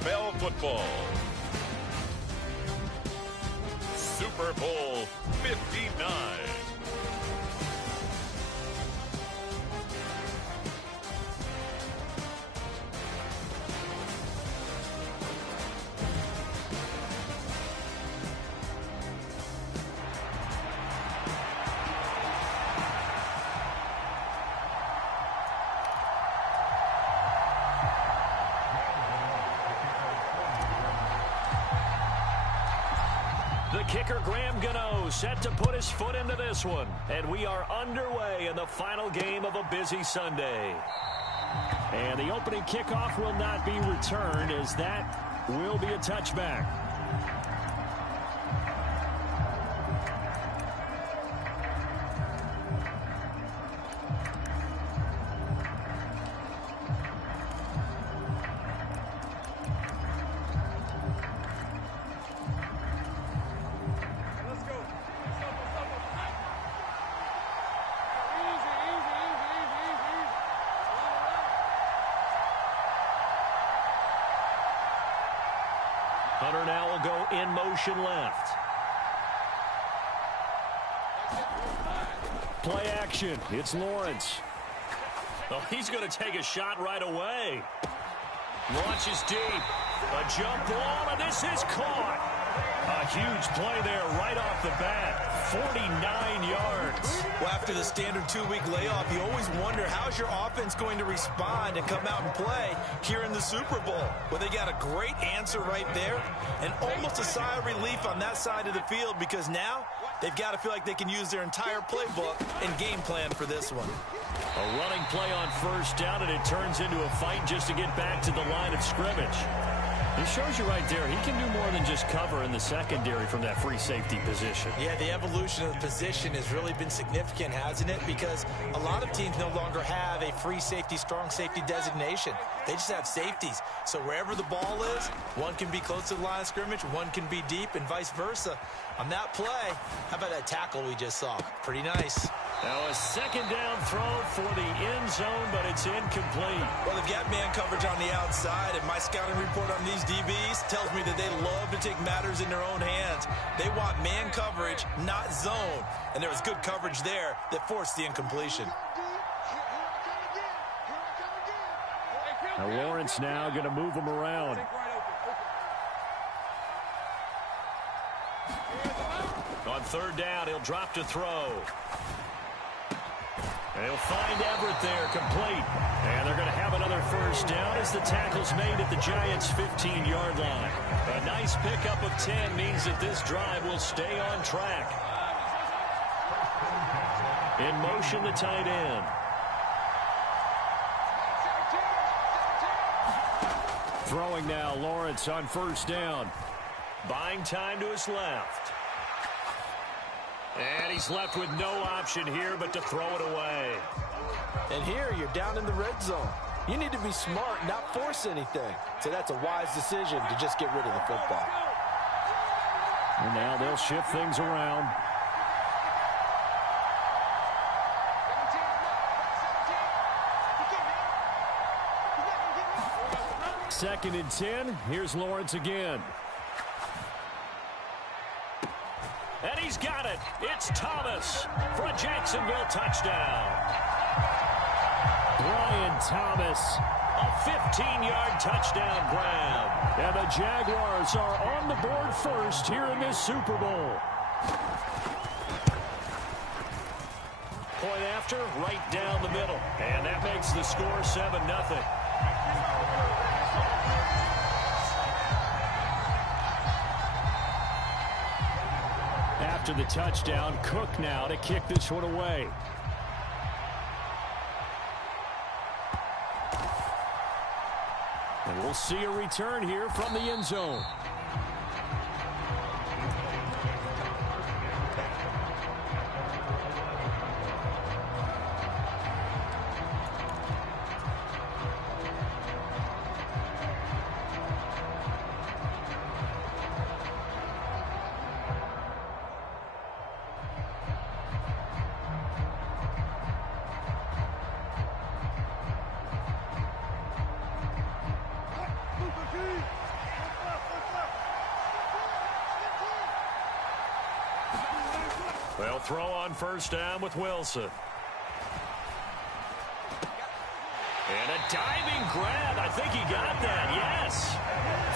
NFL football. Super Bowl 59. The kicker, Graham Gano, set to put his foot into this one. And we are underway in the final game of a busy Sunday. And the opening kickoff will not be returned, as that will be a touchback. Hunter now will go in motion left. Play action. It's Lawrence. Oh, he's going to take a shot right away. Launches deep. A jump ball, and this is caught. A huge play there right off the bat. 49 yards. Well, after the standard 2-week layoff, you always wonder how's your offense going to respond and come out and play here in the Super Bowl. Well, they got a great answer right there and almost a sigh of relief on that side of the field, because now they've got to feel like they can use their entire playbook and game plan for this one. A running play on first down, and it turns into a fight just to get back to the line of scrimmage. It shows you right there, he can do more than just cover in the secondary from that free safety position. Yeah, the evolution of the position has really been significant, hasn't it? Because a lot of teams no longer have a free safety, strong safety designation. They just have safeties. So wherever the ball is, one can be close to the line of scrimmage, one can be deep, and vice versa. On that play, how about that tackle we just saw? Pretty nice. Now a second down throw for the end zone, but it's incomplete. Well, they've got man coverage on the outside, and my scouting report on these DBs tells me that they love to take matters in their own hands. They want man coverage, not zone. And there was good coverage there that forced the incompletion. Now Lawrence now going to move him around. On third down, he'll drop to throw. They'll find Everett there, complete. And they're going to have another first down as the tackle's made at the Giants' 15-yard line. A nice pickup of 10 means that this drive will stay on track. In motion, the tight end. Throwing now, Lawrence on first down. Buying time to his left. And he's left with no option here but to throw it away. And here you're down in the red zone. You need to be smart, not force anything. So that's a wise decision to just get rid of the football. And now they'll shift things around. Second and 10. Here's Lawrence again. And he's got it. It's Thomas for a Jacksonville touchdown. Brian Thomas, a 15-yard touchdown grab. And the Jaguars are on the board first here in this Super Bowl. Point after, right down the middle. And that makes the score 7-0. After the touchdown, Cook now to kick this one away. And we'll see a return here from the end zone. They'll throw on first down with Wilson. And a diving grab. I think he got that, yes.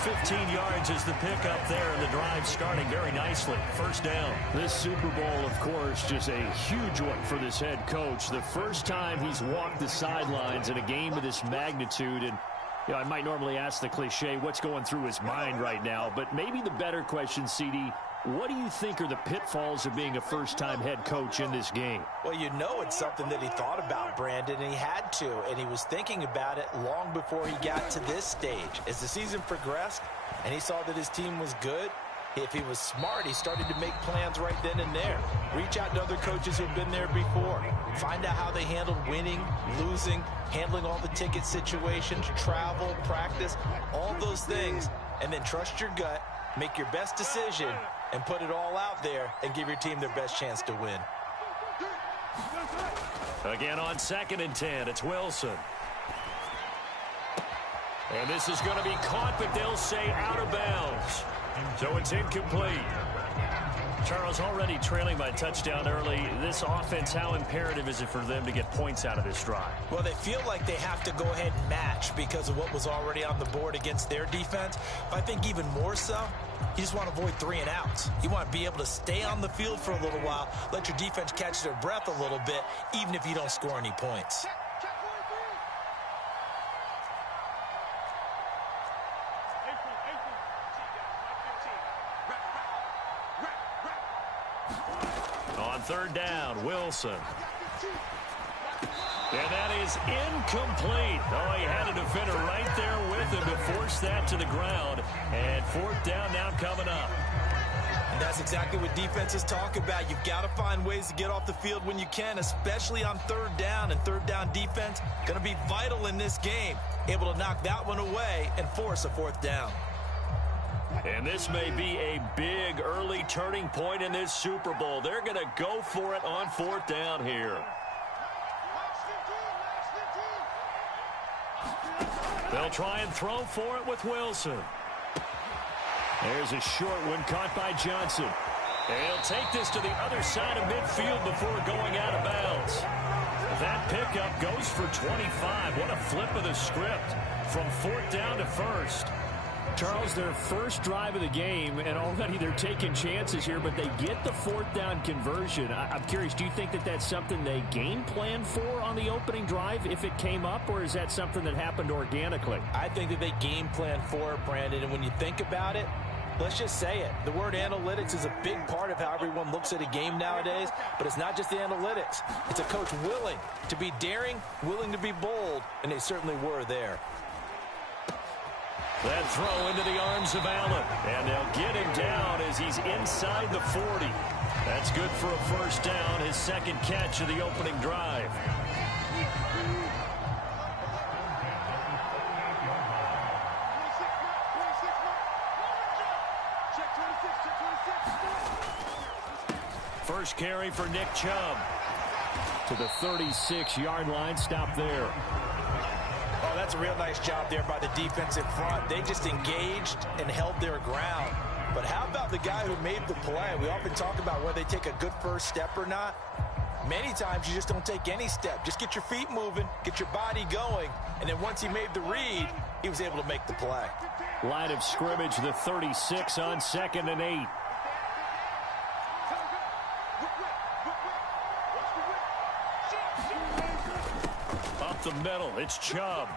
15 yards is the pickup there, and the drive starting very nicely. First down. This Super Bowl, of course, just a huge one for this head coach. The first time he's walked the sidelines in a game of this magnitude. And I might normally ask the cliche, what's going through his mind right now? But maybe the better question, CD, what do you think are the pitfalls of being a first-time head coach in this game? Well, you know it's something that he thought about, Brandon, and he had to, and he was thinking about it long before he got to this stage. As the season progressed and he saw that his team was good, if he was smart, he started to make plans right then and there. Reach out to other coaches who've been there before. Find out how they handled winning, losing, handling all the ticket situations, travel, practice, all those things, and then trust your gut, make your best decision, and put it all out there and give your team their best chance to win. Again on 2nd and 10, it's Wilson. And this is going to be caught, but they'll say out of bounds. So it's incomplete. Charles, already trailing by touchdown early. This offense, how imperative is it for them to get points out of this drive? Well, they feel like they have to go ahead and match because of what was already on the board against their defense. But I think even more so, you just want to avoid 3 and outs. You want to be able to stay on the field for a little while, let your defense catch their breath a little bit, even if you don't score any points. On 3rd down, Wilson. And that is incomplete. Oh, he had a defender right there with him to force that to the ground. And 4th down now coming up. And that's exactly what defenses talk about. You've got to find ways to get off the field when you can, especially on 3rd down. And 3rd down defense going to be vital in this game. Able to knock that one away and force a 4th down. And this may be a big early turning point in this Super Bowl. They're going to go for it on 4th down here. They'll try and throw for it with Wilson. There's a short one caught by Johnson. And he'll take this to the other side of midfield before going out of bounds. That pickup goes for 25. What a flip of the script from 4th down to 1st. Charles, their first drive of the game, and already they're taking chances here, but they get the 4th down conversion. I'm curious, do you think that that's something they game plan for on the opening drive if it came up, or is that something that happened organically? I think that they game plan for it, Brandon, and when you think about it, let's just say it. The word analytics is a big part of how everyone looks at a game nowadays, but it's not just the analytics. It's a coach willing to be daring, willing to be bold, and they certainly were there. That throw into the arms of Allen, and they'll get him down as he's inside the 40. That's good for a 1st down, his 2nd catch of the opening drive. First carry for Nick Chubb. To the 36-yard line, stop there. Oh, that's a real nice job there by the defensive front. They just engaged and held their ground. But how about the guy who made the play? We often talk about whether they take a good first step or not. Many times you just don't take any step. Just get your feet moving, get your body going, and then once he made the read, he was able to make the play. Line of scrimmage, the 36 on 2nd and 8. The middle, it's Chubb.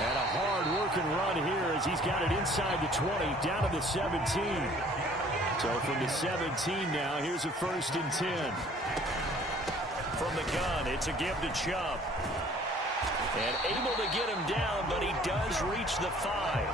And a hard-working run here as he's got it inside the 20, down to the 17. So from the 17 now, here's a 1st and 10. From the gun, it's a give to Chubb. And able to get him down, but he does reach the 5.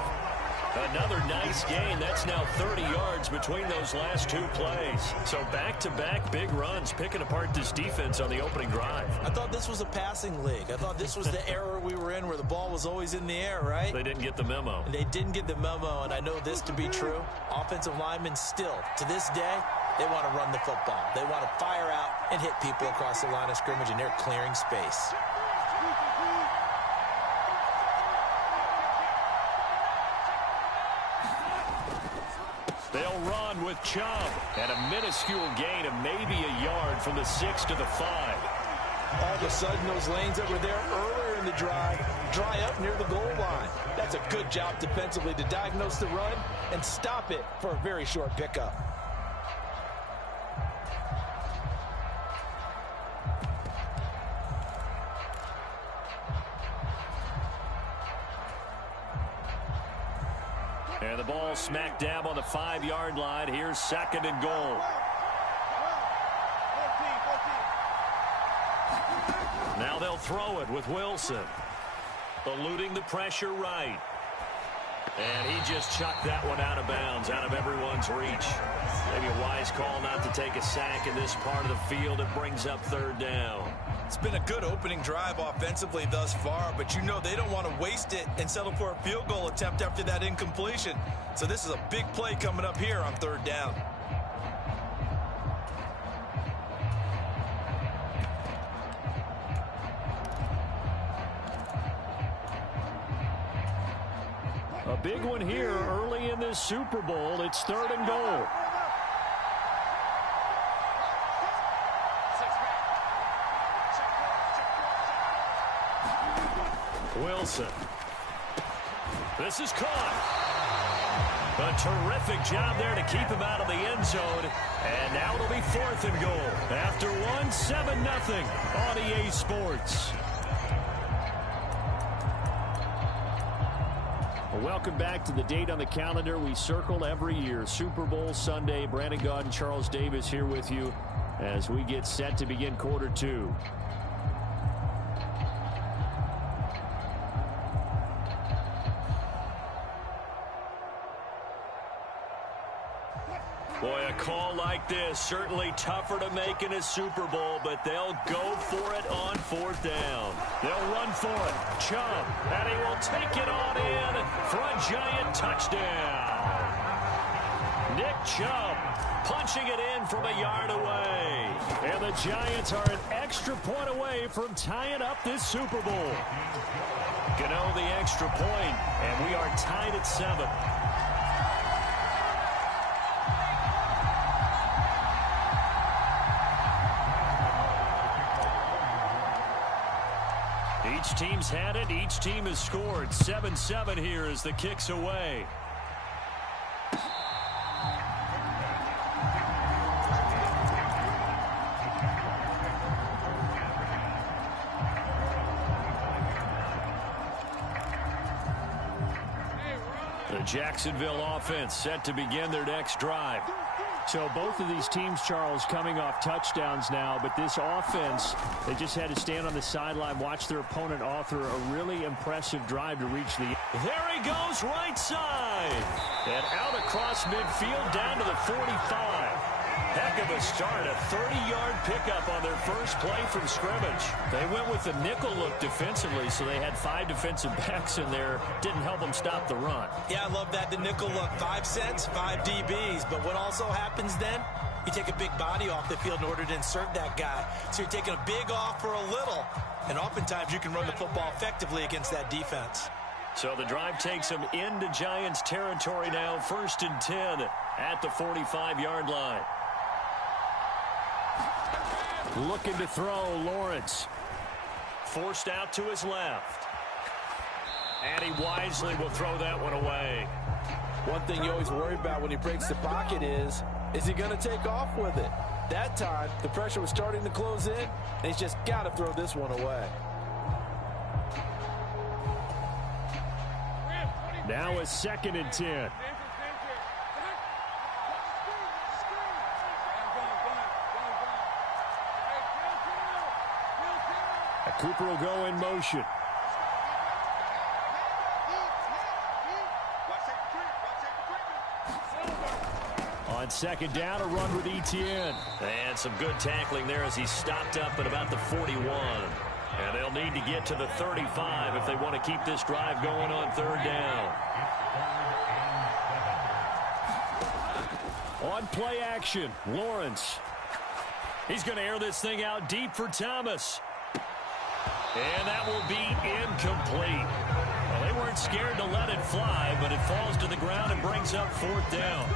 Another nice gain. That's now 30 yards between those last 2 plays. So back-to-back big runs, picking apart this defense on the opening drive. I thought this was a passing league. I thought this was the era we were in where the ball was always in the air, right? They didn't get the memo. They didn't get the memo, and I know this to be true. Offensive linemen still, to this day, they want to run the football. They want to fire out and hit people across the line of scrimmage, and they're clearing space. They'll run with with Chubb. And a minuscule gain of maybe a yard from the 6 to the 5. All of a sudden, those lanes that were there earlier in the drive dry up near the goal line. That's a good job defensively to diagnose the run and stop it for a very short pickup. And the ball smack dab on the 5-yard line. Here's 2nd and goal. Now they'll throw it with Wilson. Eluding the pressure right. And he just chucked that one out of bounds, out of everyone's reach. Maybe a wise call not to take a sack in this part of the field. It brings up 3rd down. It's been a good opening drive offensively thus far, but you know they don't want to waste it and settle for a field goal attempt after that incompletion. So this is a big play coming up here on 3rd down. A big one here early in this Super Bowl. It's 3rd and goal. Wilson. This is caught. A terrific job there to keep him out of the end zone. And now it'll be 4th and goal. After 7-0 on EA Sports. Well, welcome back to the date on the calendar we circle every year. Super Bowl Sunday. Brandon Gaudin and Charles Davis here with you as we get set to begin quarter 2. Boy, a call like this, certainly tougher to make in a Super Bowl, but they'll go for it on 4th down. They'll run for it. Chubb, and he will take it on in for a giant touchdown. Nick Chubb punching it in from a yard away. And the Giants are an extra point away from tying up this Super Bowl. Gano the extra point, and we are tied at 7. Each team's had it. Each team has scored. 7-7 here as the kick's away. The Jacksonville offense set to begin their next drive. So both of these teams, Charles, coming off touchdowns now, but this offense, they just had to stand on the sideline, watch their opponent author a really impressive drive to reach the... There he goes, right side. And out across midfield down to the 45. Heck of a start, a 30-yard pickup on their first play from scrimmage. They went with the nickel look defensively, so they had 5 defensive backs in there. Didn't help them stop the run. Yeah, I love that, the nickel look. 5 cents, 5 DBs. But what also happens then, you take a big body off the field in order to insert that guy. So you're taking a big off for a little. And oftentimes you can run the football effectively against that defense. So the drive takes them into Giants territory now. 1st and 10 at the 45-yard line. Looking to throw, Lawrence. Forced out to his left. And he wisely will throw that one away. One thing you always worry about when he breaks the pocket is he going to take off with it? That time, the pressure was starting to close in, and he's just got to throw this one away. Now a 2nd and 10. Cooper will go in motion. On 2nd down, a run with Etienne. And some good tackling there as he stopped up at about the 41. And they'll need to get to the 35 if they want to keep this drive going on 3rd down. On play action, Lawrence. He's going to air this thing out deep for Thomas. And that will be incomplete. Well, they weren't scared to let it fly, but it falls to the ground and brings up 4th down.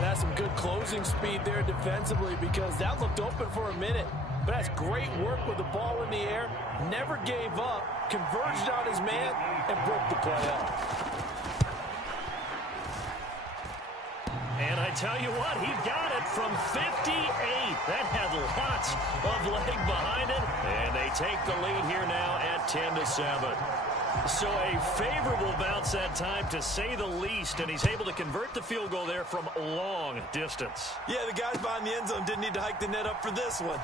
That's some good closing speed there defensively because that looked open for a minute. But that's great work with the ball in the air. Never gave up, converged on his man, and broke the play up. And I tell you what, he got it from 58. That had lots of leg behind it. And they take the lead here now at 10-7. So a favorable bounce that time, to say the least, and he's able to convert the field goal there from long distance. Yeah, the guys behind the end zone didn't need to hike the net up for this one.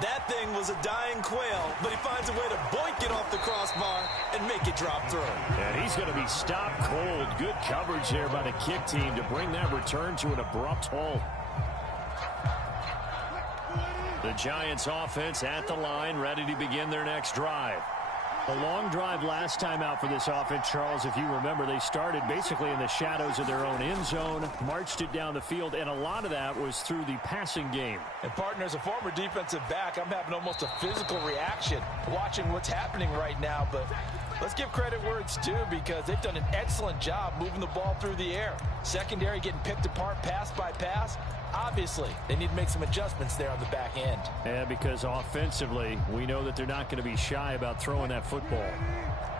That thing was a dying quail, but he finds a way to boink it off the crossbar and make it drop through. And he's going to be stopped cold. Good coverage there by the kick team to bring that return to an abrupt halt. The Giants offense at the line, ready to begin their next drive. A long drive last time out for this offense, Charles. If you remember, they started basically in the shadows of their own end zone, marched it down the field, and a lot of that was through the passing game. And, partner, as a former defensive back, I'm having almost a physical reaction watching what's happening right now. But let's give credit where it's due because they've done an excellent job moving the ball through the air. Secondary getting picked apart pass by pass. Obviously, they need to make some adjustments there on the back end. And because offensively, we know that they're not going to be shy about throwing that football.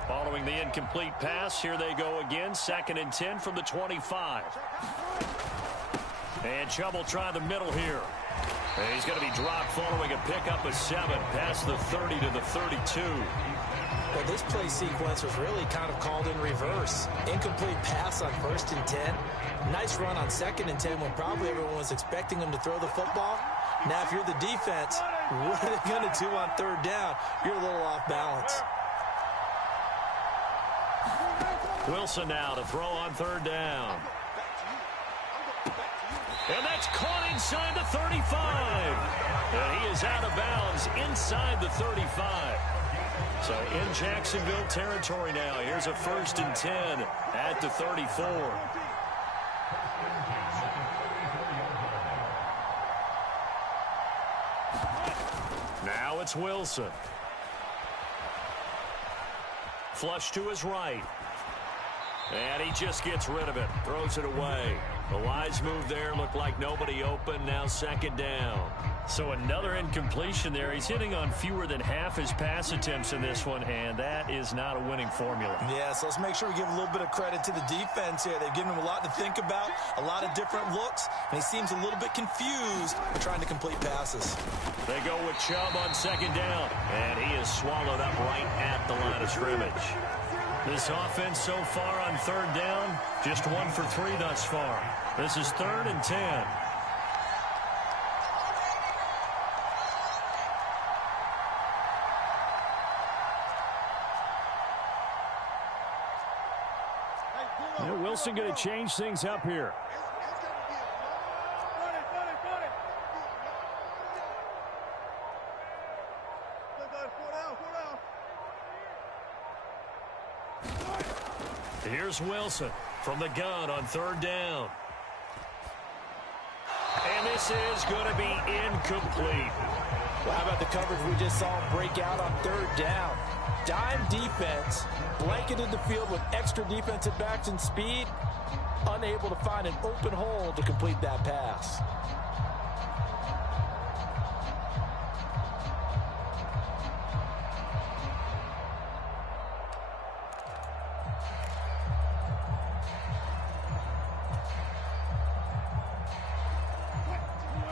Following the incomplete pass, here they go again. 2nd and 10 from the 25. And Chubb will try the middle here. And he's going to be dropped following a pickup of 7 past the 30 to the 32. Well, this play sequence was really kind of called in reverse. Incomplete pass on 1st and 10. Nice run on 2nd and 10 when probably everyone was expecting him to throw the football. Now, if you're the defense, what are they going to do on 3rd down? You're a little off balance. Wilson now to throw on 3rd down. And that's caught inside the 35. And he is out of bounds inside the 35. So in Jacksonville territory now. Here's a 1st and 10 at the 34. Now it's Wilson. Flush to his right. And he just gets rid of it. Throws it away. The wise move there. Looked like nobody open. Now 2nd down. So another incompletion there. He's hitting on fewer than half his pass attempts in this one, and that is not a winning formula. Yeah, so let's make sure we give a little bit of credit to the defense here. They've given him a lot to think about, a lot of different looks, and he seems a little bit confused when trying to complete passes. They go with Chubb on 2nd down, and he is swallowed up right at the line of scrimmage. This offense so far on 3rd down, just 1 for 3 thus far. This is 3rd and 10. Wilson going to change things up here. Here's Wilson from the gun on 3rd down. And this is going to be incomplete. Well, how about the coverage we just saw him break out on 3rd down? Dime defense, blanketed the field with extra defensive backs and speed, unable to find an open hole to complete that pass.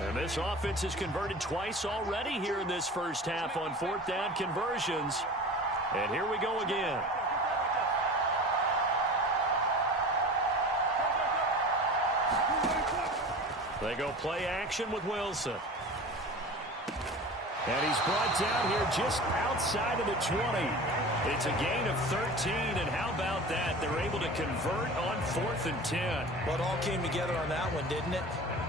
And this offense has converted twice already here in this first half on 4th down conversions. And here we go again. They go play action with Wilson. And he's brought down here just outside of the 20. It's a gain of 13, and how about that? They're able to convert on 4th and 10. Well, it all came together on that one, didn't it?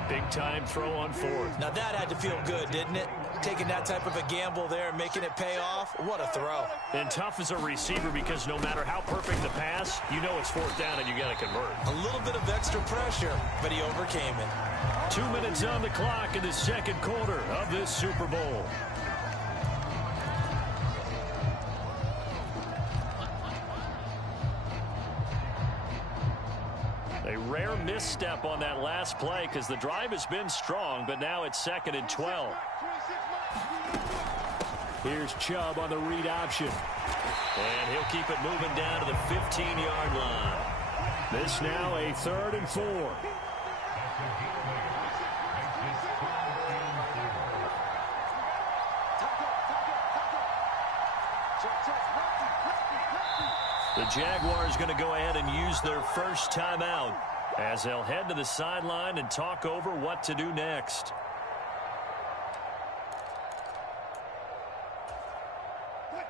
Big-time throw on 4th. Now that had to feel good, didn't it? Taking that type of a gamble there and making it pay off. What a throw. And tough as a receiver because no matter how perfect the pass, you know it's 4th down and you got to convert. A little bit of extra pressure, but he overcame it. 2 minutes on the clock in the 2nd quarter of this Super Bowl. They rare misstep on that last play because the drive has been strong, but now it's 2nd and 12. Here's Chubb on the read option. And he'll keep it moving down to the 15-yard line. This now a 3rd and 4. The Jaguars going to go ahead and use their first timeout as they'll head to the sideline and talk over what to do next.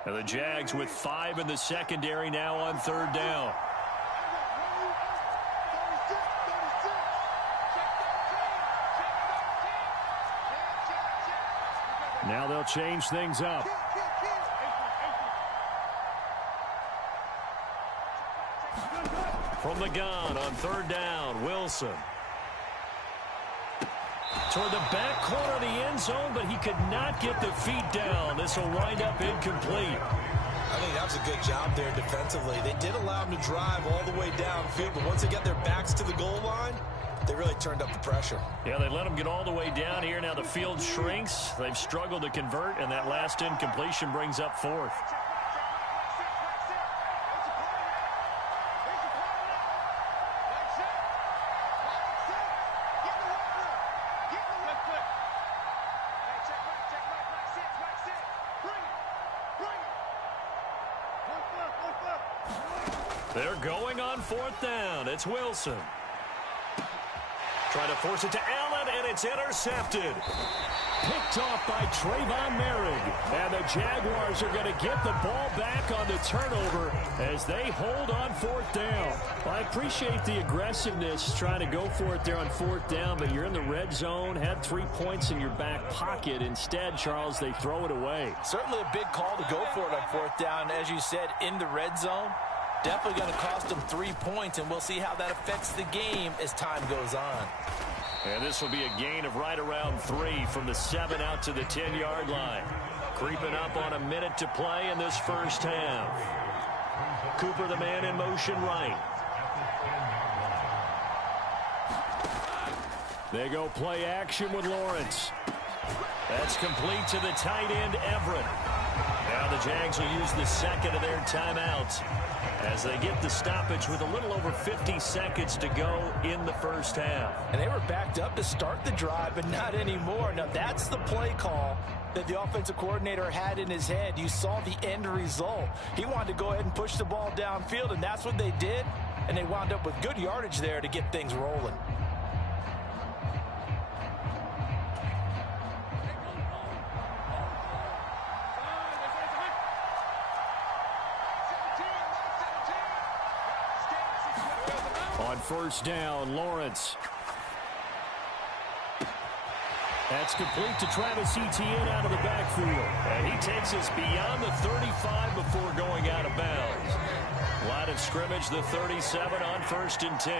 And the Jags with 5 in the secondary now on 3rd down. Now they'll change things up. From the gun on 3rd down, Wilson. Toward the back corner of the end zone, but he could not get the feet down. This will wind up incomplete. I think that was a good job there defensively. They did allow him to drive all the way downfield, but once they got their backs to the goal line, they really turned up the pressure. Yeah, they let him get all the way down here. Now the field shrinks. They've struggled to convert, and that last incompletion brings up 4th. They're going on 4th down. It's Wilson. Trying to force it to Allen, and it's intercepted. Picked off by Trayvon Merrick. And the Jaguars are going to get the ball back on the turnover as they hold on 4th down. Well, I appreciate the aggressiveness trying to go for it there on 4th down, but you're in the red zone, had 3 points in your back pocket. Instead, Charles, they throw it away. Certainly a big call to go for it on 4th down. As you said, in the red zone. Definitely going to cost them 3 points, and we'll see how that affects the game as time goes on. And this will be a gain of right around 3 from the 7 out to the 10-yard line. Creeping up on a minute to play in this first half. Cooper, the man in motion right. They go play action with Lawrence. That's complete to the tight end, Everett. Now the Jags will use the 2nd of their timeouts as they get the stoppage with a little over 50 seconds to go in the first half. And they were backed up to start the drive, but not anymore. Now, that's the play call that the offensive coordinator had in his head. You saw the end result. He wanted to go ahead and push the ball downfield, and that's what they did. And they wound up with good yardage there to get things rolling. On 1st down, Lawrence. That's complete to Travis Etienne out of the backfield. And he takes us beyond the 35 before going out of bounds. Line of scrimmage, the 37 on 1st and 10.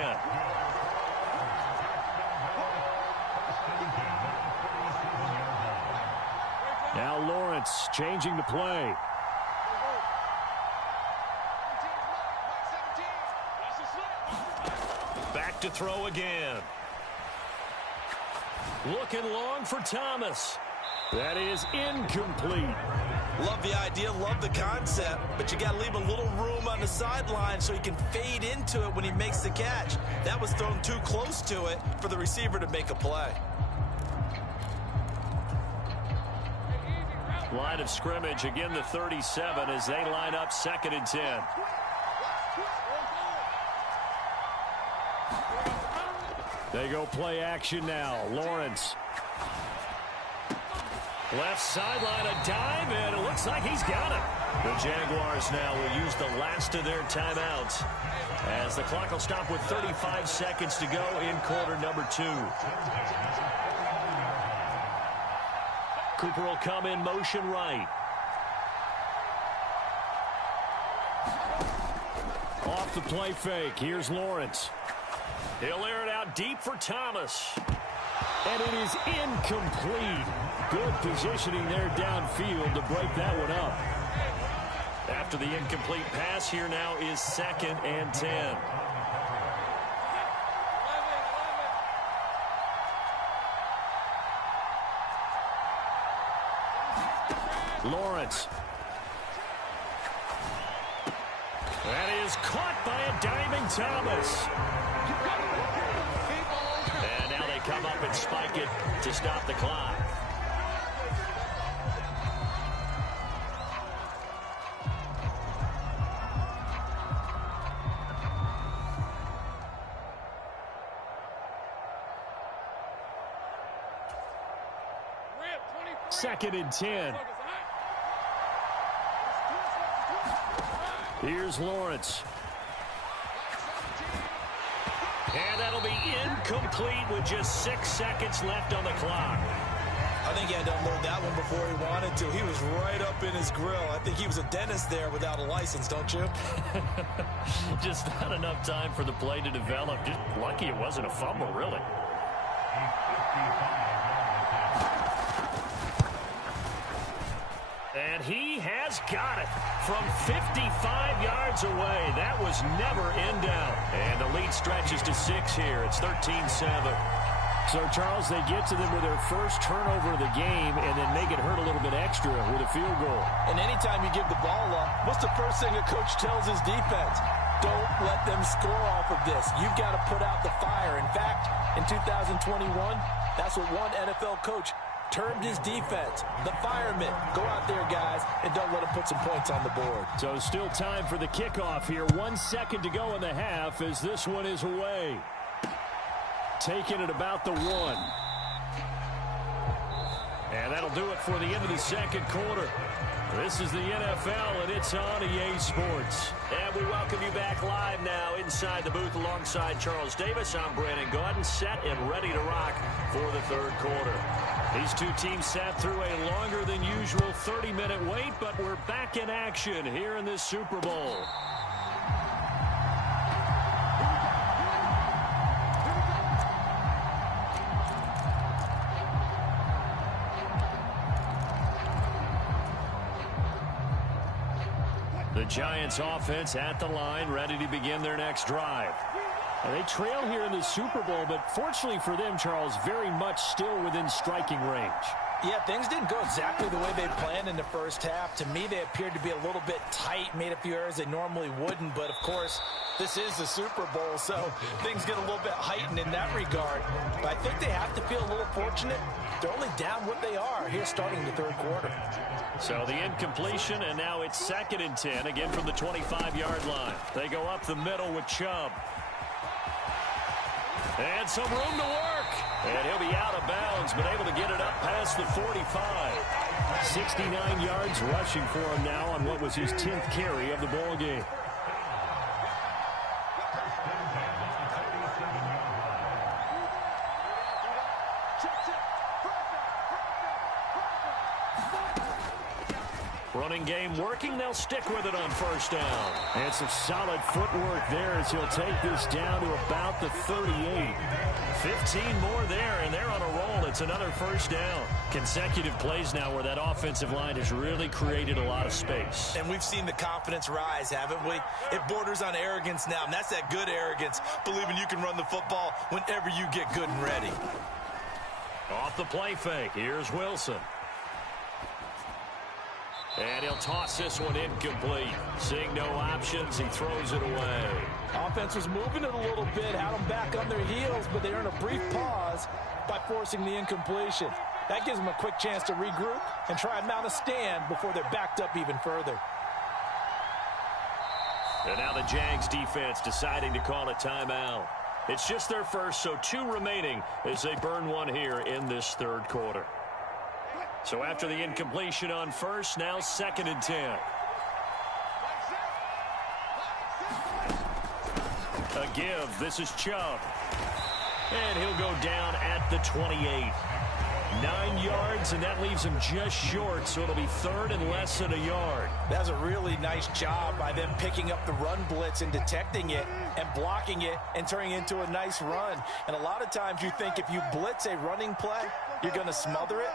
Now Lawrence changing the play. Back to throw again. Looking long for Thomas. That is incomplete. Love the idea, love the concept, but you got to leave a little room on the sideline so he can fade into it when he makes the catch. That was thrown too close to it for the receiver to make a play. Line of scrimmage, again the 37 as they line up 2nd and 10. They go play action now. Lawrence. Left sideline, a dive, and it looks like he's got it. The Jaguars now will use the last of their timeouts as the clock will stop with 35 seconds to go in quarter number 2. Cooper will come in motion right. Off the play fake. Here's Lawrence. He'll air it out deep for Thomas. And it is incomplete. Good positioning there downfield to break that one up. After the incomplete pass, here now is 2nd and 10. Lawrence. That is caught by a diving Thomas. And now they come up and spike it to stop the clock. Second and 10. Here's Lawrence. And that'll be incomplete with just 6 seconds left on the clock. I think he had to unload that one before he wanted to. He was right up in his grill. I think he was a dentist there without a license, don't you? Just not enough time for the play to develop. Just lucky it wasn't a fumble, really. And he has got it from 55 yards away. That was never in doubt. And the lead stretches to 6 here. It's 13-7. So, Charles, they get to them with their first turnover of the game and then make it hurt a little bit extra with a field goal. And anytime you give the ball up, what's the first thing a coach tells his defense? Don't let them score off of this. You've got to put out the fire. In fact, in 2021, that's what one NFL coach termed his defense, the firemen. Go out there, guys, and don't let them put some points on the board. So still time for the kickoff here. 1 second to go in the half as this one is away. Taking it about the 1. And that'll do it for the end of the second quarter. This is the NFL, and it's on EA Sports. And we welcome you back live now inside the booth alongside Charles Davis. I'm Brandon Gaudin, set and ready to rock for the third quarter. These two teams sat through a longer than usual 30-minute wait, but we're back in action here in this Super Bowl. The Giants offense at the line, ready to begin their next drive. And they trail here in the Super Bowl, but fortunately for them, Charles, very much still within striking range. Yeah, things didn't go exactly the way they planned in the first half. To me, they appeared to be a little bit tight, made a few errors they normally wouldn't. But, of course, this is the Super Bowl, so things get a little bit heightened in that regard. But I think they have to feel a little fortunate. They're only down what they are here starting the third quarter. So the incompletion, and now it's 2nd and 10, again from the 25-yard line. They go up the middle with Chubb. And some room to work. And he'll be out of bounds, but able to get it up past the 45. 69 yards rushing for him now on what was his 10th carry of the ball game. Running game working. They'll stick with it on first down. And some solid footwork there as he'll take this down to about the 38. 15 more there, and they're on a roll. It's another first down. Consecutive plays now where that offensive line has really created a lot of space. And we've seen the confidence rise, haven't we? It borders on arrogance now, and that's that good arrogance, believing you can run the football whenever you get good and ready. Off the play fake, here's Wilson. And he'll toss this one incomplete. Seeing no options, he throws it away. Offense was moving it a little bit, had them back on their heels, but they earn a brief pause by forcing the incompletion. That gives them a quick chance to regroup and try and mount a stand before they're backed up even further. And now the Jags defense deciding to call a timeout. It's just their first, so 2 remaining as they burn one here in this third quarter. So after the incompletion on first, now 2nd and 10. A give. This is Chubb. And he'll go down at the 28. 9 yards, and that leaves him just short, so it'll be 3rd and less than a yard. That's a really nice job by them picking up the run blitz and detecting it and blocking it and turning it into a nice run. And a lot of times you think if you blitz a running play, you're going to smother it.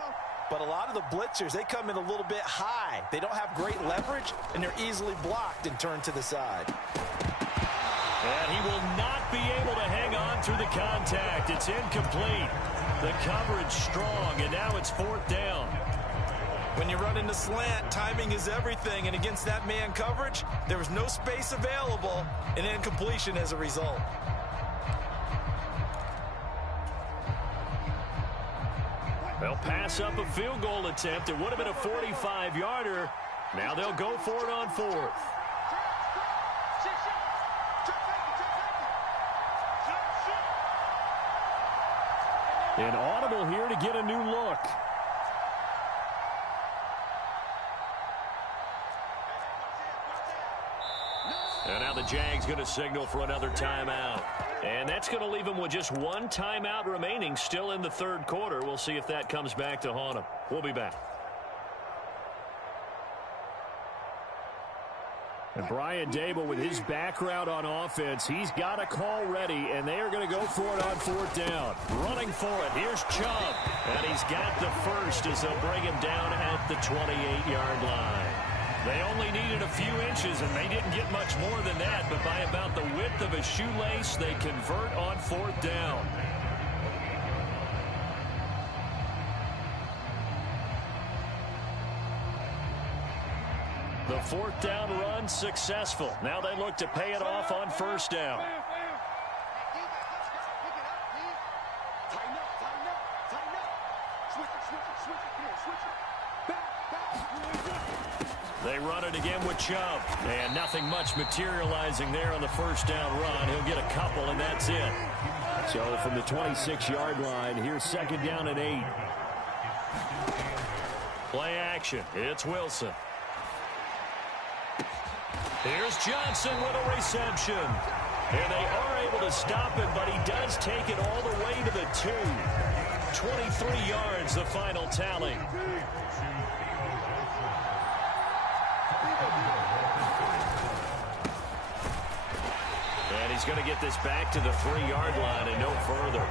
But a lot of the blitzers, they come in a little bit high. They don't have great leverage, and they're easily blocked and turned to the side. And he will not be able to hang on through the contact. It's incomplete. The coverage strong, and now it's 4th down. When you run into slant, timing is everything, and against that man coverage, there was no space available, and incompletion as a result. They'll pass up a field goal attempt. It would have been a 45-yarder. Now they'll go for it on fourth. Inaudible here to get a new look. And now the Jags going to signal for another timeout. And that's going to leave them with just one timeout remaining still in the third quarter. We'll see if that comes back to haunt them. We'll be back. And Brian Dable, with his background on offense, he's got a call ready, and they are going to go for it on fourth down. Running for it, here's Chubb. And he's got the first as they'll bring him down at the 28-yard line. They only needed a few inches, and they didn't get much more than that, but by about the width of a shoelace, they convert on fourth down. The fourth down run successful. Now they look to pay it off on first down. They run it again with Chubb. And nothing much materializing there on the first down run. He'll get a couple, and that's it. So from the 26-yard line, here's second down and 8. Play action. It's Wilson. Here's Johnson with a reception. And they are able to stop him, but he does take it all the way to the 2. 23 yards, the final tally. And he's going to get this back to the 3-yard line and no further.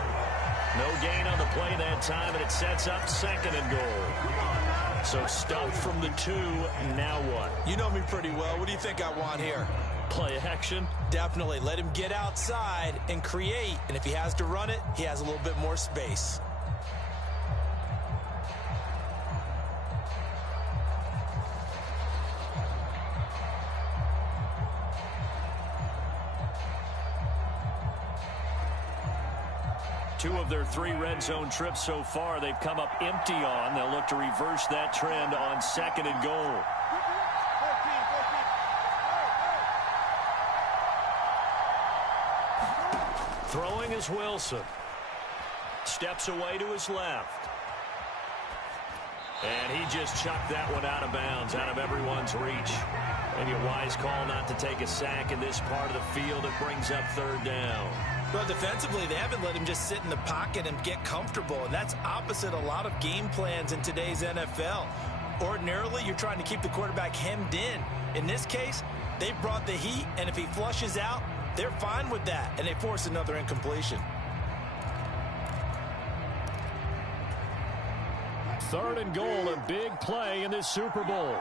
No gain on the play that time, and it sets up second and goal. So stuffed from the 2, now what? You know me pretty well. What do you think I want here? Play action? Definitely. Let him get outside and create. And if he has to run it, he has a little bit more space. Two of their 3 red zone trips so far, they've come up empty on. They'll look to reverse that trend on second and goal. Throwing is Wilson. Steps away to his left. And he just chucked that one out of bounds, out of everyone's reach. Maybe a wise call not to take a sack in this part of the field. It brings up third down. Well, defensively, they haven't let him just sit in the pocket and get comfortable, and that's opposite a lot of game plans in today's NFL. Ordinarily, you're trying to keep the quarterback hemmed in. In this case, they brought the heat, and if he flushes out, they're fine with that, and they force another incompletion. Third and goal, a big play in this Super Bowl.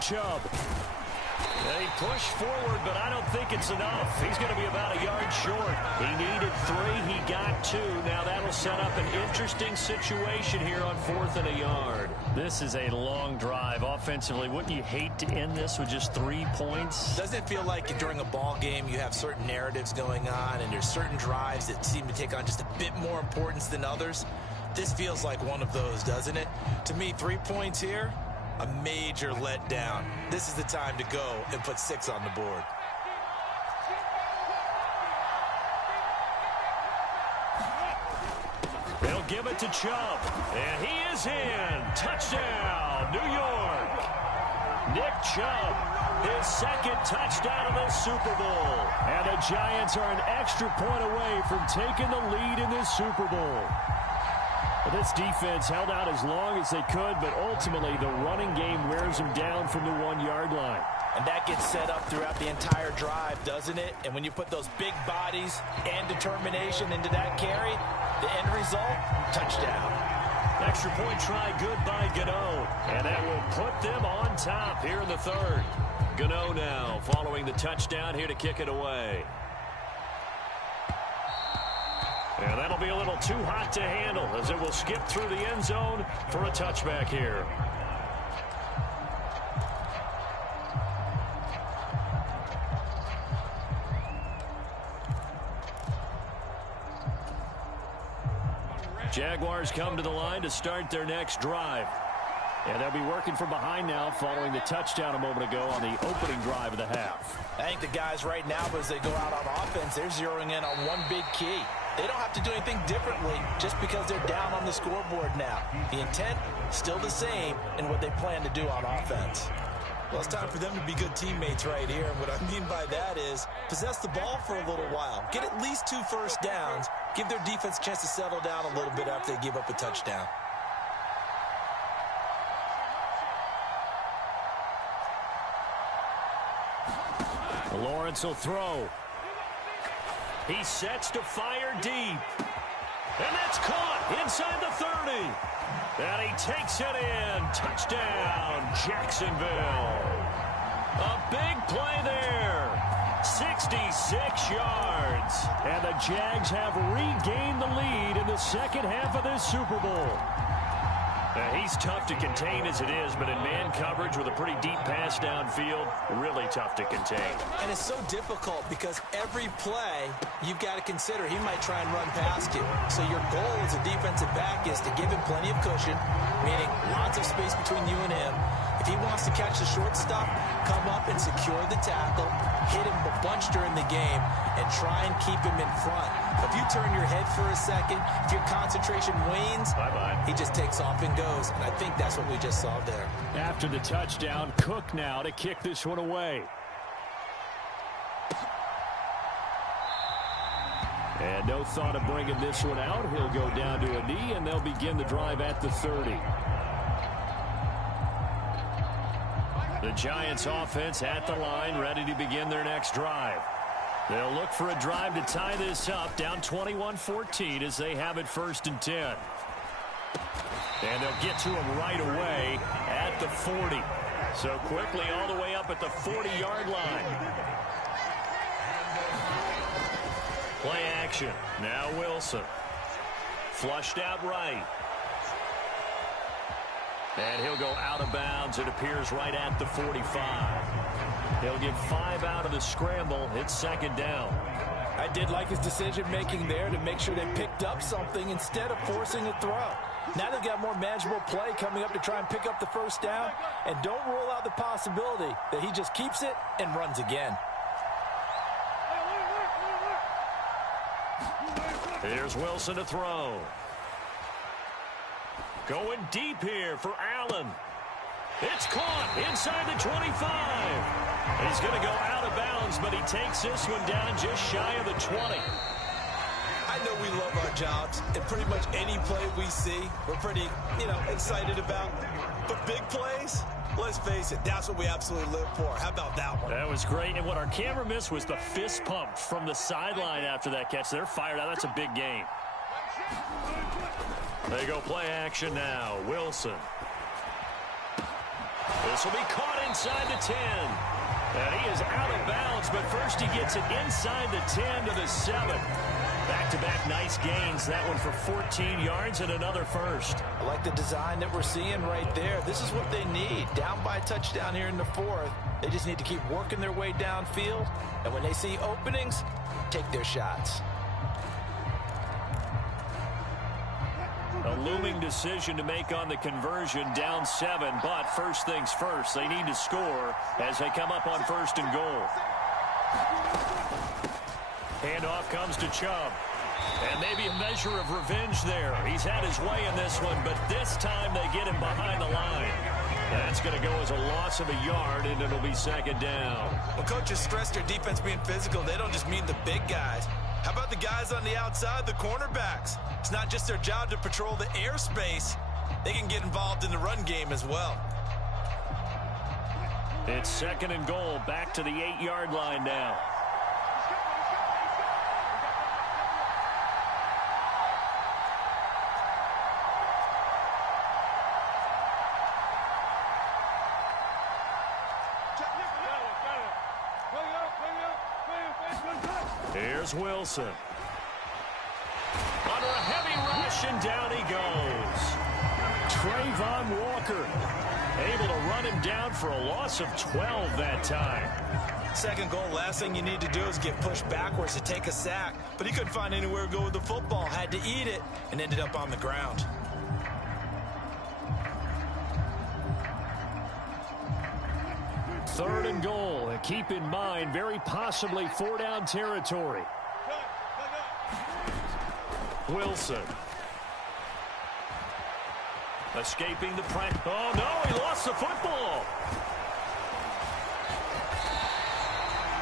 Chubb. They push forward, but I don't think it's enough. He's going to be about a yard short. He needed 3. He got 2. Now that'll set up an interesting situation here on 4th and a yard. This is a long drive. Offensively, wouldn't you hate to end this with just 3 points? Doesn't it feel like during a ball game you have certain narratives going on and there's certain drives that seem to take on just a bit more importance than others? This feels like one of those, doesn't it? To me, 3 points here, a major letdown. This is the time to go and put 6 on the board. They'll give it to Chubb, and he is in. Touchdown, New York. Nick Chubb, his second touchdown of the Super Bowl. And the Giants are an extra point away from taking the lead in this Super Bowl. This defense held out as long as they could, but ultimately the running game wears them down from the 1-yard line. And that gets set up throughout the entire drive, doesn't it? And when you put those big bodies and determination into that carry, the end result, touchdown. Extra point try good by Gano, and that will put them on top here in the third. Gano now following the touchdown here to kick it away. And that'll be a little too hot to handle as it will skip through the end zone for a touchback here. Jaguars come to the line to start their next drive. And they'll be working from behind now following the touchdown a moment ago on the opening drive of the half. I think the guys right now, as they go out on offense, they're zeroing in on one big key. They don't have to do anything differently just because they're down on the scoreboard now. The intent, still the same in what they plan to do on offense. Well, it's time for them to be good teammates right here. And what I mean by that is possess the ball for a little while. Get at least 2 first downs. Give their defense a chance to settle down a little bit after they give up a touchdown. Lawrence will throw. He sets to fire deep. And that's caught inside the 30. And he takes it in. Touchdown, Jacksonville. A big play there. 66 yards. And the Jags have regained the lead in the second half of this Super Bowl. He's tough to contain as it is, but in man coverage with a pretty deep pass downfield, really tough to contain. And it's so difficult because every play you've got to consider he might try and run past you. So your goal as a defensive back is to give him plenty of cushion, meaning lots of space between you and him. If he wants to catch the short stuff, come up and secure the tackle, hit him a bunch during the game, and try and keep him in front. If you turn your head for a second, if your concentration wanes, bye-bye. He just takes off and goes. And I think that's what we just saw there. After the touchdown, Cook now to kick this one away. And no thought of bringing this one out. He'll go down to a knee, and they'll begin the drive at the 30. The Giants offense at the line, ready to begin their next drive. They'll look for a drive to tie this up, down 21-14 as they have it 1st and 10. And they'll get to him right away at the 40. So quickly all the way up at the 40-yard line. Play action. Now Wilson. Flushed out right. And he'll go out of bounds. It appears right at the 45. He'll get 5 out of the scramble. It's 2nd down. I did like his decision-making there to make sure they picked up something instead of forcing a throw. Now they've got more manageable play coming up to try and pick up the 1st down. And don't rule out the possibility that he just keeps it and runs again. Here's Wilson to throw. Going deep here for Allen. It's caught inside the 25. He's going to go out of bounds, but he takes this one down just shy of the 20. I know we love our jobs, and pretty much any play we see, we're pretty, excited about. But big plays, let's face it, that's what we absolutely live for. How about that one? That was great, and what our camera missed was the fist pump from the sideline after that catch. They're fired out. That's a big game. They go play action now. Wilson. This will be caught inside the 10. And he is out of bounds, but first he gets it inside the 10 to the 7. Back-to-back nice gains. That one for 14 yards and another first. I like the design that we're seeing right there. This is what they need. Down by a touchdown here in the 4th. They just need to keep working their way downfield. And when they see openings, take their shots. A looming decision to make on the conversion, down 7, but first things first, they need to score as they come up on 1st and goal. Handoff comes to Chubb. And maybe a measure of revenge there. He's had his way in this one, but this time they get him behind the line. That's going to go as a loss of a yard, and it'll be 2nd down. When coaches stress their defense being physical, they don't just mean the big guys. How about the guys on the outside, the cornerbacks? It's not just their job to patrol the airspace. They can get involved in the run game as well. It's 2nd and goal, back to the 8-yard line now. Here's Wilson. rush, and down he goes. Trayvon Walker able to run him down for a loss of 12 that time. Second goal, last thing you need to do is get pushed backwards to take a sack. But he couldn't find anywhere to go with the football, had to eat it, and ended up on the ground. Third and goal, and keep in mind, very possibly 4-down territory. Wilson. Escaping the pressure. Oh, no, he lost the football.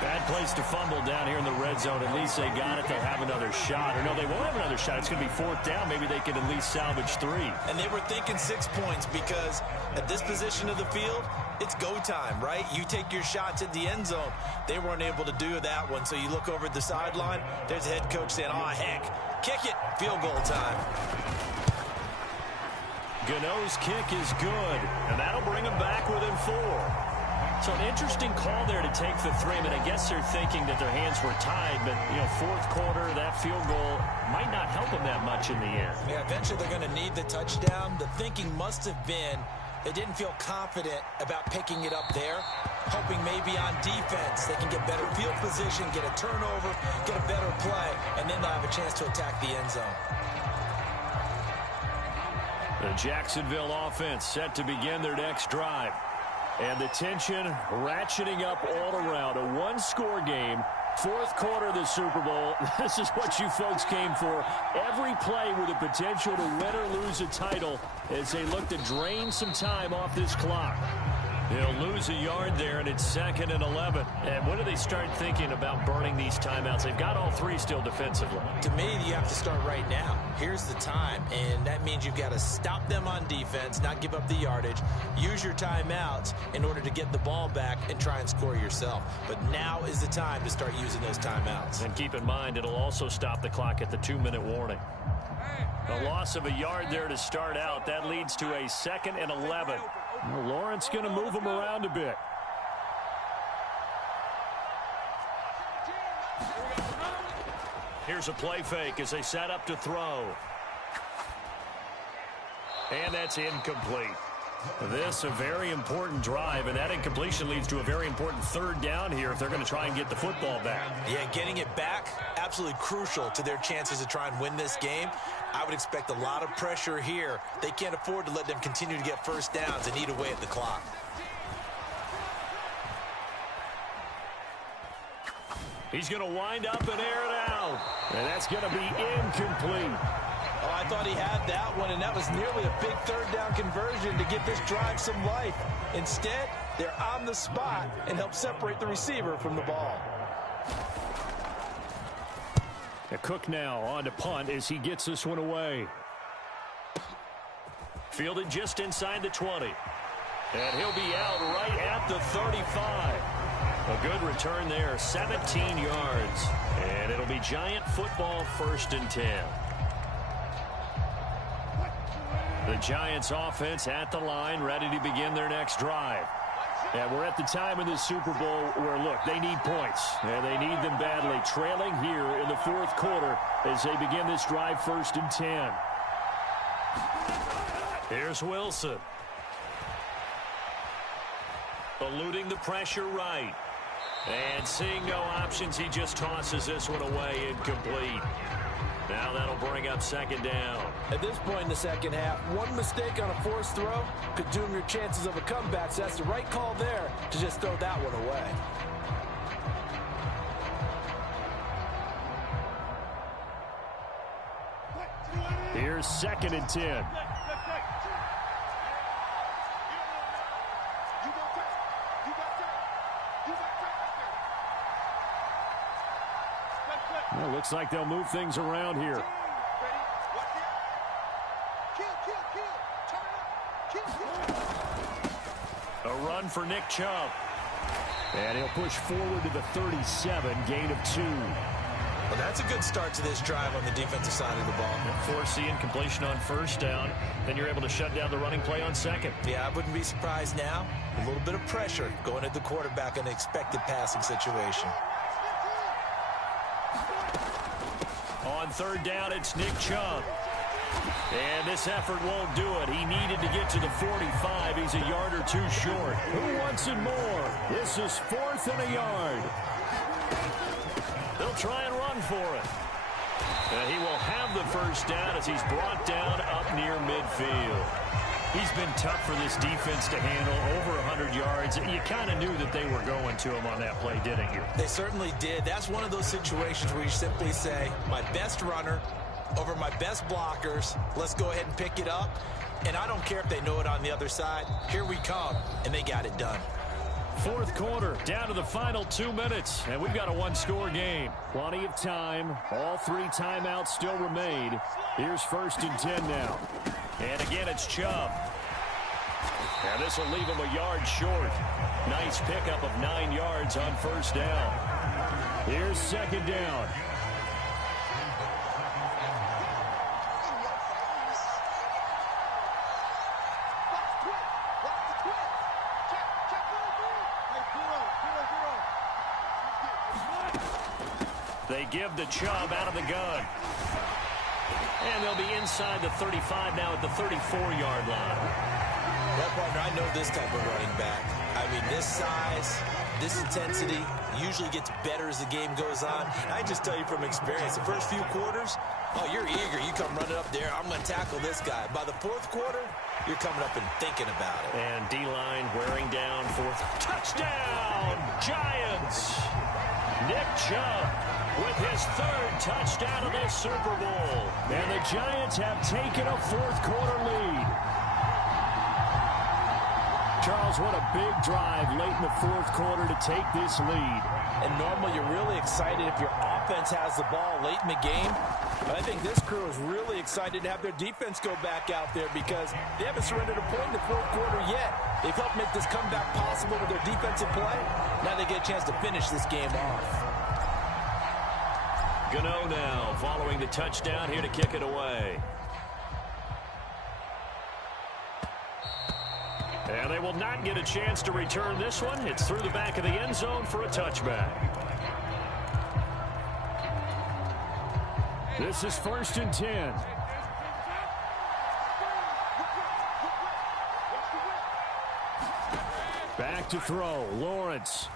Bad place to fumble down here in the red zone. At least they got it. They'll have another shot. Or no, they won't have another shot. It's going to be 4th down. Maybe they can at least salvage 3. And they were thinking 6 points because at this position of the field, it's go time, right? You take your shots at the end zone. They weren't able to do that one. So you look over at the sideline. There's the head coach saying, oh, heck, kick it. Field goal time. Gano's kick is good, and that'll bring him back within 4. So an interesting call there to take the 3. But I guess they're thinking that their hands were tied. But, you know, 4th quarter, that field goal might not help them that much in the end. Yeah, eventually they're going to need the touchdown. The thinking must have been they didn't feel confident about picking it up there, hoping maybe on defense they can get better field position, get a turnover, get a better play, and then they'll have a chance to attack the end zone. The Jacksonville offense set to begin their next drive. And the tension ratcheting up all around. A 1-score game. 4th quarter of the Super Bowl. This is what you folks came for. Every play with the potential to win or lose a title as they look to drain some time off this clock. He'll lose a yard there, and it's 2nd and 11. And when do they start thinking about burning these timeouts? They've got all 3 still defensively. To me, you have to start right now. Here's the time, and that means you've got to stop them on defense, not give up the yardage, use your timeouts in order to get the ball back and try and score yourself. But now is the time to start using those timeouts. And keep in mind, it'll also stop the clock at the 2-minute warning. A loss of a yard there to start out. That leads to a 2nd and 11. Well, Lawrence going to move him around a bit. Here's a play fake as they set up to throw. And that's incomplete. This a very important drive, and that incompletion leads to a very important 3rd down here if they're going to try and get the football back. Yeah, getting it back, absolutely crucial to their chances to try and win this game. I would expect a lot of pressure here. They can't afford to let them continue to get 1st downs and eat away at the clock. He's going to wind up and air it out. And that's going to be incomplete. Oh, I thought he had that one, and that was nearly a big 3rd down conversion to give this drive some life. Instead, they're on the spot and help separate the receiver from the ball. Cook now on to punt as he gets this one away. Fielded just inside the 20. And he'll be out right at the 35. A good return there, 17 yards. And it'll be Giant football, 1st and 10. The Giants offense at the line, ready to begin their next drive. And we're at the time in the Super Bowl where, look, they need points. And they need them badly. Trailing here in the 4th quarter as they begin this drive, 1st and 10. Here's Wilson. Eluding the pressure right. And seeing no options, he just tosses this one away, incomplete. Now that'll bring up 2nd down. At this point in the second half, one mistake on a forced throw could doom your chances of a comeback. So that's the right call there to just throw that one away. Here's 2nd and 10. Well, looks like they'll move things around here. A run for Nick Chubb. And he'll push forward to the 37, gain of 2. Well, that's a good start to this drive on the defensive side of the ball. Force the incompletion on 1st down. Then you're able to shut down the running play on 2nd. Yeah, I wouldn't be surprised now. A little bit of pressure going at the quarterback in an expected passing situation. On 3rd down, it's Nick Chubb. And this effort won't do it. He needed to get to the 45. He's a yard or two short. Who wants it more? This is 4th and a yard. They'll try and run for it. And he will have the first down as he's brought down up near midfield. He's been tough for this defense to handle, over 100 yards. You kind of knew that they were going to him on that play, didn't you? They certainly did. That's one of those situations where you simply say, my best runner over my best blockers, let's go ahead and pick it up. And I don't care if they know it on the other side. Here we come, and they got it done. 4th quarter, down to the final 2 minutes, and we've got a one-score game. Plenty of time. All 3 timeouts still remain. Here's 1st and 10 now. And again, it's Chubb. And this will leave him a yard short. Nice pickup of 9 yards on first down. Here's 2nd down. They give the Chubb out of the gun. And they'll be inside the 35 now at the 34-yard line. Well, partner, I know this type of running back. I mean, this size, this intensity usually gets better as the game goes on. I just tell you from experience, the first few quarters, oh, you're eager. You come running up there. I'm going to tackle this guy. By the 4th quarter, you're coming up and thinking about it. And D-line wearing down 4th. Touchdown, Giants! Nick Chubb with his 3rd touchdown of this Super Bowl. And the Giants have taken a 4th quarter lead. Charles, what a big drive late in the 4th quarter to take this lead. And normally you're really excited if your offense has the ball late in the game. But I think this crew is really excited to have their defense go back out there because they haven't surrendered a point in the 4th quarter yet. They've helped make this comeback possible with their defensive play. Now they get a chance to finish this game off. Gano now following the touchdown here to kick it away. And they will not get a chance to return this one. It's through the back of the end zone for a touchback. This is 1st and 10. Back to throw. Lawrence.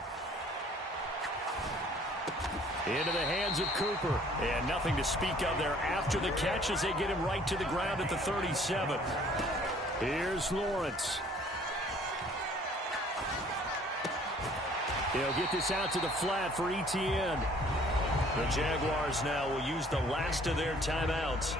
Into the hands of Cooper. And nothing to speak of there after the catch as they get him right to the ground at the 37. Here's Lawrence. He'll get this out to the flat for Etienne. The Jaguars now will use the last of their timeouts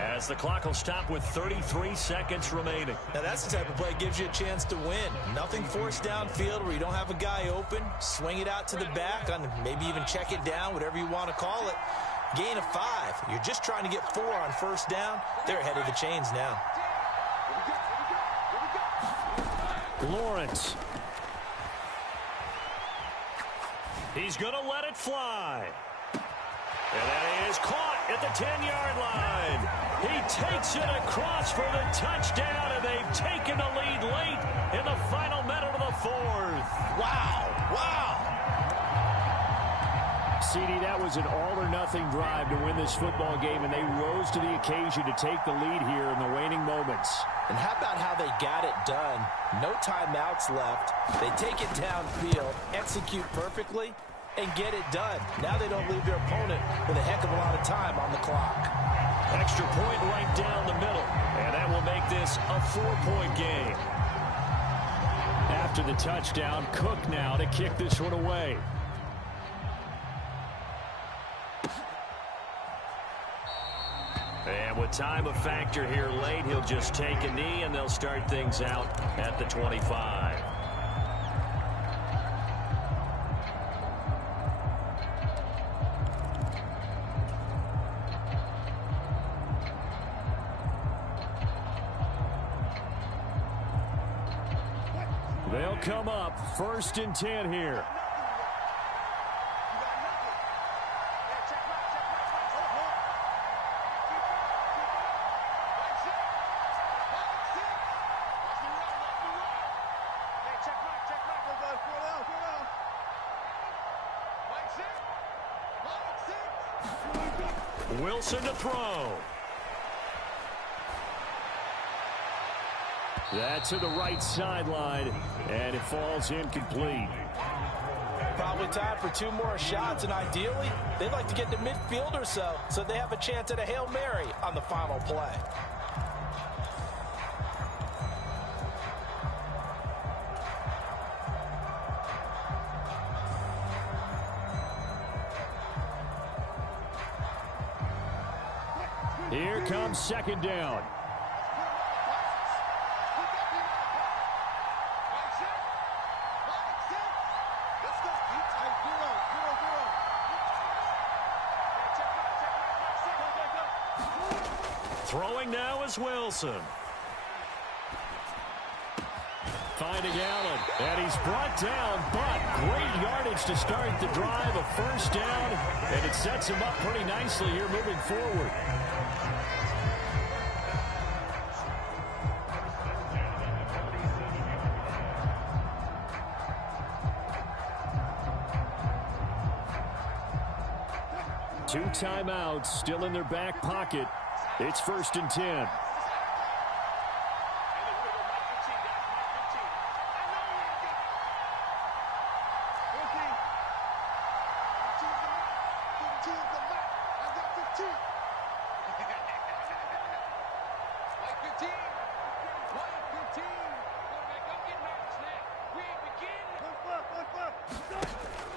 as the clock will stop with 33 seconds remaining. Now that's the type of play that gives you a chance to win. Nothing forced downfield where you don't have a guy open. Swing it out to the back, on maybe even check it down, whatever you want to call it. Gain of 5. You're just trying to get 4 on first down. They're ahead of the chains now. Lawrence. He's going to let it fly. And that is caught at the 10-yard line. He takes it across for the touchdown, and they've taken the lead late in the final minute of the 4th. Wow. Wow. CD, that was an all-or-nothing drive to win this football game, and they rose to the occasion to take the lead here in the waning moments. And how about how they got it done? No timeouts left. They take it downfield, execute perfectly, and get it done. Now they don't leave their opponent with a heck of a lot of time on the clock. Extra point right down the middle. And that will make this a 4-point game. After the touchdown, Cook now to kick this one away. And with time a factor here late, he'll just take a knee, and they'll start things out at the 25. They'll come up 1st and 10 here. Wilson to throw. That to the right sideline, and it falls incomplete. Probably time for 2 more shots, and ideally, they'd like to get to midfield or so they have a chance at a Hail Mary on the final play. Here comes second down. Throwing now is Wilson. Finding Allen, and he's brought down, but great yardage to start the drive, a first down, and it sets him up pretty nicely here moving forward. Two timeouts still in their back pocket. It's 1st and 10.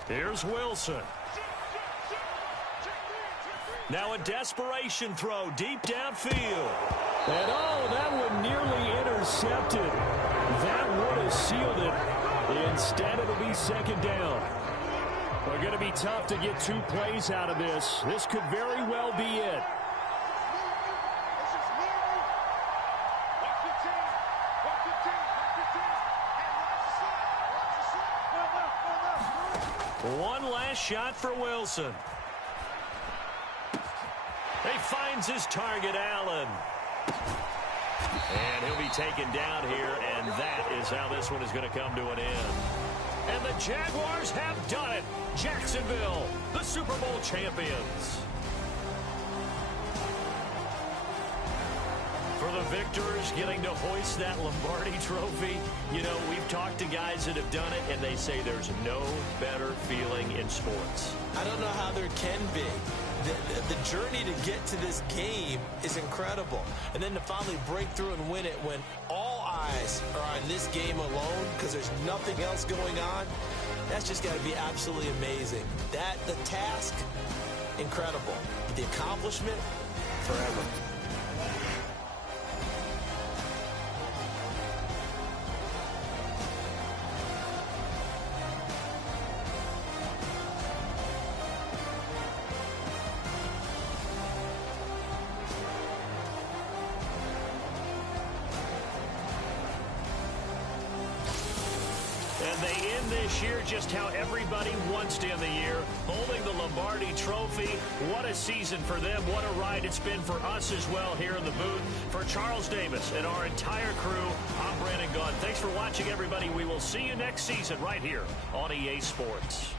Here's Wilson. Now a desperation throw deep downfield. And oh, that one nearly intercepted. That would have sealed it. Instead, it'll be second down. We're going to be tough to get 2 plays out of this. This could very well be it. One last shot for Wilson. He finds his target, Allen. And he'll be taken down here, and that is how this one is going to come to an end. And the Jaguars have done it. Jacksonville, the Super Bowl champions. For the victors getting to hoist that Lombardi trophy, you know, we've talked to guys that have done it, and they say there's no better feeling in sports. I don't know how there can be. The journey to get to this game is incredible. And then to finally break through and win it when all eyes are on this game alone because there's nothing else going on, that's just got to be absolutely amazing. The task, incredible. But the accomplishment, forever. And they end this year just how everybody wants to end the year, holding the Lombardi trophy. What a season for them. What a ride it's been for us as well here in the booth. For Charles Davis and our entire crew, I'm Brandon Gunn. Thanks for watching, everybody. We will see you next season right here on EA Sports.